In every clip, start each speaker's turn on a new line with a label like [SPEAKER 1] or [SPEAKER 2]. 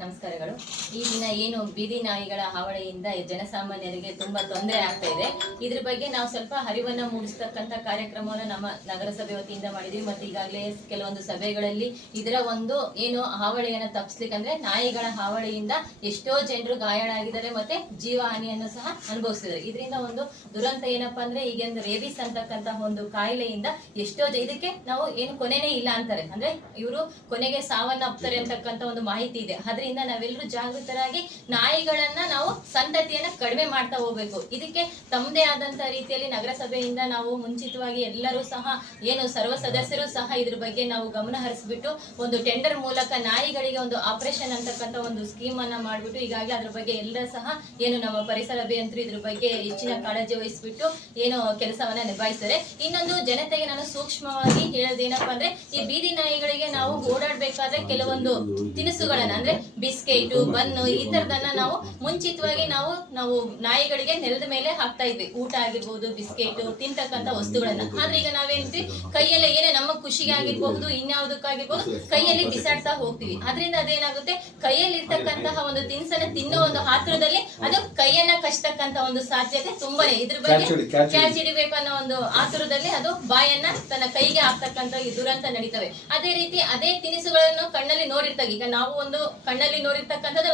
[SPEAKER 1] ನಮಸ್ಕಾರಗಳು. ಈ ದಿನ ಏನು ಬೀದಿ ನಾಯಿಗಳ ಹಾವಳಿಯಿಂದ ಜನಸಾಮಾನ್ಯರಿಗೆ ತುಂಬಾ ತೊಂದರೆ ಆಗ್ತಾ ಇದೆ. ಇದ್ರ ಬಗ್ಗೆ ನಾವು ಸ್ವಲ್ಪ ಅರಿವನ್ನ ಮೂಡಿಸ್ತಕ್ಕಂತ ಕಾರ್ಯಕ್ರಮವನ್ನು ನಮ್ಮ ನಗರಸಭೆ ವತಿಯಿಂದ ಮಾಡಿದ್ವಿ. ಮತ್ತೆ ಈಗಾಗಲೇ ಕೆಲವೊಂದು ಸಭೆಗಳಲ್ಲಿ ಇದರ ಒಂದು ಏನು ಹಾವಳಿಯನ್ನು ತಪ್ಪಿಸ್ಲಿಕ್ಕೆ ಅಂದ್ರೆ ನಾಯಿಗಳ ಹಾವಳಿಯಿಂದ ಎಷ್ಟೋ ಜನರು ಗಾಯಳಾಗಿದ್ದಾರೆ ಮತ್ತೆ ಜೀವ ಹಾನಿಯನ್ನು ಸಹ ಅನುಭವಿಸಿದ್ದಾರೆ ಇದರಿಂದ ಒಂದು ದುರಂತ ಏನಪ್ಪಾ ಅಂದ್ರೆ ಈಗ ಒಂದು ರೇಬಿಸ್ ಅಂತಕ್ಕಂತಹ ಒಂದು ಕಾಯಿಲೆಯಿಂದ ಎಷ್ಟೋ ಇದಕ್ಕೆ ನಾವು ಏನು ಕೊನೆನೇ ಇಲ್ಲ ಅಂತಾರೆ. ಅಂದ್ರೆ ಇವರು ಕೊನೆಗೆ ಸಾವನ್ನಪ್ತಾರೆ ಅಂತಕ್ಕಂತ ಒಂದು ಮಾಹಿತಿ ಇದೆ. ಅದರಿಂದ ನಾವೆಲ್ಲರೂ ಜಾಗೃತರಾಗಿ ನಾಯಿಗಳನ್ನ ನಾವು ಸಂತತಿಯನ್ನ ಕಡಿಮೆ ಮಾಡ್ತಾ ಹೋಗ್ಬೇಕು. ಇದಕ್ಕೆ ತಮ್ಮದೇ ಆದಂತ ರೀತಿಯಲ್ಲಿ ನಗರಸಭೆಯಿಂದ ನಾವು ಮುಂಚಿತವಾಗಿ ಎಲ್ಲರೂ ಸಹ, ಏನು ಸರ್ವ ಸದಸ್ಯರು ಸಹ ಇದ್ರ ಬಗ್ಗೆ ನಾವು ಗಮನ ಹರಿಸ್ಬಿಟ್ಟು ಒಂದು ಟೆಂಡರ್ ಮೂಲಕ ನಾಯಿಗಳಿಗೆ ಒಂದು ಆಪರೇಷನ್ ಅಂತಕ್ಕಂತ ಒಂದು ಸ್ಕೀಮ್ ಅನ್ನ ಮಾಡ್ಬಿಟ್ಟು ಈಗಾಗಲೇ ಅದ್ರ ಬಗ್ಗೆ ಎಲ್ಲ ಸಹ ಏನು ನಮ್ಮ ಪರಿಸರ ಅಭಿಯಂತರು ಇದ್ರ ಬಗ್ಗೆ ಹೆಚ್ಚಿನ ಕಾಳಜಿ ವಹಿಸ್ಬಿಟ್ಟು ಏನು ಕೆಲಸವನ್ನ ನಿಭಾಯಿಸ್ತಾರೆ. ಇನ್ನೊಂದು ಜನತೆಗೆ ನಾನು ಸೂಕ್ಷ್ಮವಾಗಿ ಹೇಳೋದೇನಪ್ಪ ಅಂದ್ರೆ ಈ ಬೀದಿ ನಾಯಿಗಳಿಗೆ ನಾವು ಓಡಾಡ್ಬೇಕಾದ್ರೆ ಕೆಲವೊಂದು ತಿನಿಸುಗಳನ್ನ, ಅಂದ್ರೆ ಬಿಸ್ಕೆಟ್ ಬನ್ ಈ ತರದನ್ನ ನಾವು ಮುಂಚಿತವಾಗಿ ನಾವು ನಾವು ನಾಯಿಗಳಿಗೆ ನೆಲದ ಮೇಲೆ ಹಾಕ್ತಾ ಇದ್ವಿ. ಊಟ ಆಗಿರ್ಬೋದು, ಬಿಸ್ಕೆಟ್ ತಿಂತಕ್ಕಂತ ವಸ್ತುಗಳನ್ನ. ಆದ್ರೆ ಈಗ ನಾವೇನ್ತೀವಿ ಕೈಯಲ್ಲೇ ಏನೇ ನಮ್ಮ ಖುಷಿಗೆ ಆಗಿರ್ಬಹುದು, ಇನ್ಯಾವುದಕ್ಕಾಗಿರ್ಬೋದು, ಕೈಯಲ್ಲಿ ಬಿಸಾಡ್ತಾ ಹೋಗ್ತೀವಿ. ಅದರಿಂದ ಅದೇನಾಗುತ್ತೆ ಕೈಯಲ್ಲಿ ಇರ್ತಕ್ಕಂತಹ ಒಂದು ತಿನಿಸನ್ನ ತಿನ್ನೋ ಒಂದು ಆತುರದಲ್ಲಿ ಅದು ಕೈಯನ್ನ ಕಚ್ತಕ್ಕಂತ ಒಂದು ಸಾಧ್ಯತೆ ತುಂಬಾನೇ. ಇದ್ರ ಬಗ್ಗೆ
[SPEAKER 2] ಕ್ಯಾಚ್ ಹಿಡಿ, ಕ್ಯಾಚ್ ಹಿಡಿ.
[SPEAKER 1] ಕ್ಯಾಚ್ ಹಿಡಿಬೇಕು ಅನ್ನೋ ಒಂದು ಆತುರದಲ್ಲಿ ಅದು ಬಾಯನ್ನ ತನ್ನ ಕೈಗೆ ಹಾಕ್ತಕ್ಕಂತ ಈ ದುರಂತ ನಡೀತವೆ. ಅದೇ ರೀತಿ ಅದೇ ತಿನಿಸುಗಳನ್ನು ಕಣ್ಣಲ್ಲಿ ನೋಡಿರ್ತಾಗ ಈಗ ನಾವು ಒಂದು ಕಣ್ಣಲ್ಲಿ ನೋಡಿರ್ತಕ್ಕಂಥದ್ದು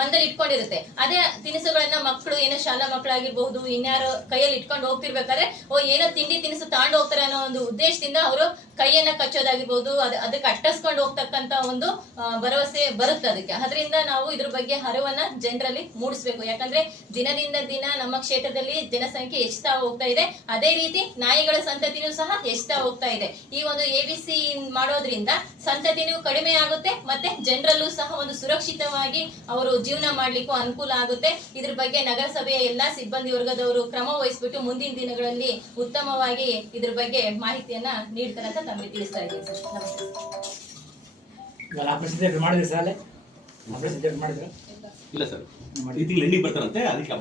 [SPEAKER 1] ಮಂದಲ್ಲಿ ಇಟ್ಕೊಂಡಿರುತ್ತೆ. ಅದೇ ತಿನಿಸುಗಳನ್ನ ಮಕ್ಕಳು ಏನೋ ಶಾಲಾ ಮಕ್ಕಳಾಗಿರ್ಬಹುದು ಇನ್ಯಾರು ಕೈಯಲ್ಲಿ ಇಟ್ಕೊಂಡು ಹೋಗ್ತಿರ್ಬೇಕಾದ್ರೆ ಓ ಏನೋ ತಿಂಡಿ ತಿನಿಸು ತಾಂಡ್ ಹೋಗ್ತಾರೆ ಅನ್ನೋ ಒಂದು ಉದ್ದೇಶದಿಂದ ಅವರು ಕೈಯನ್ನ ಕಚ್ಚೋದಾಗಿರ್ಬಹುದು ಅದ್ ಅದಕ್ಕೆ ಅಟ್ಟಸ್ಕೊಂಡು ಹೋಗ್ತಕ್ಕಂತ ಒಂದು ಭರವಸೆ ಬರುತ್ತೆ ಅದಕ್ಕೆ. ಅದರಿಂದ ನಾವು ಇದ್ರ ಬಗ್ಗೆ ಅರಿವನ್ನ ಜನರಲ್ಲಿ ಮೂಡಿಸ್ಬೇಕು. ಯಾಕಂದ್ರೆ ದಿನದಿಂದ ದಿನ ನಮ್ಮ ಕ್ಷೇತ್ರದಲ್ಲಿ ಜನಸಂಖ್ಯೆ ಹೆಚ್ಚುತ್ತಾ ಹೋಗ್ತಾ ಇದೆ. ಅದೇ ರೀತಿ ನಾಯಿಗಳ ಸಂತತಿನೂ ಸಹ ಹೆಚ್ಚುತ್ತಾ ಹೋಗ್ತಾ ಇದೆ. ಈ ಒಂದು ಎ ಬಿ ಸಿ ಮಾಡೋದ್ರಿಂದ ಸಂತತಿನೂ ಕಡಿಮೆ ಆಗುತ್ತೆ, ಮತ್ತೆ ಜನರಲ್ಲೂ ಸಹ ಒಂದು ಸುರಕ್ಷಿತವಾಗಿ ಅವರು ಜೀವನ ಮಾಡ್ಲಿಕ್ಕೂ ಅನುಕೂಲ ಆಗುತ್ತೆ. ಇದ್ರ ಬಗ್ಗೆ ನಗರಸಭೆಯ ಎಲ್ಲಾ ಸಿಬ್ಬಂದಿ ವರ್ಗದವರು ಕ್ರಮ ವಹಿಸ್ಬಿಟ್ಟು ಮುಂದಿನ ದಿನಗಳಲ್ಲಿ ಉತ್ತಮವಾಗಿ ಇದ್ರ ಬಗ್ಗೆ ಮಾಹಿತಿಯನ್ನ ನೀಡ್ತಾರೆ ಅಂತ ತಮಗೆ ತಿಳಿಸ್ತಾ ಇದ್ದೀನಿ ಸರ್. ನಮಸ್ತೆ.
[SPEAKER 3] ಮಾಡಿದ್ರಿ?
[SPEAKER 4] ಇಲ್ಲ ಸರ್. ಈ ತಿಂಗಳು ಎಂಡಿಗೆ ಬರ್ತಾರಂತೆ? ಅದಕ್ಕೆ